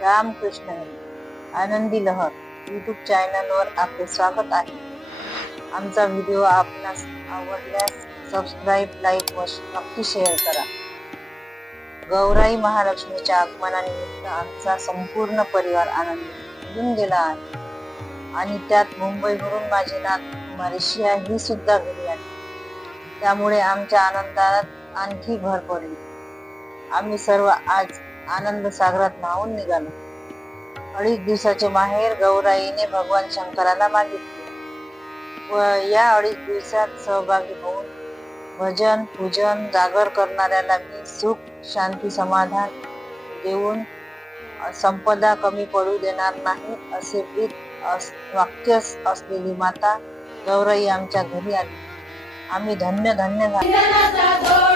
रामकृष्ण आनंदी लहर यूट्यूब चॅनलवर आपले स्वागत आहे. आमचा व्हिडिओ आपणास आवडल्यास सबस्क्राईब लाईक व नक्की शेअर करा. गौराई महालक्ष्मीच्या आगमनानिमित्त आमचा संपूर्ण परिवार आनंदी गेला आहे. आणि त्यात मुंबईवरून माझे नात मारिशिया ही सुद्धा घरी आली. त्यामुळे आमच्या आनंदात आणखी भर पडली. आम्ही सर्व आज आनंद सागरात न्हावून निघालो. अडीच दिवसाचे माहेर गौराईने भगवान शंकराला मागितले. व या अडीच दिवसात सहभागी होऊन भजन पूजन जागर करणाऱ्याला मी सुख शांती समाधान देऊन संपदा कमी पडू देणार नाही असे ब्रीद अस- वाक्य असलेली माता गौराई आमच्या घरी आली. आम्ही धन्य धन्य झालो.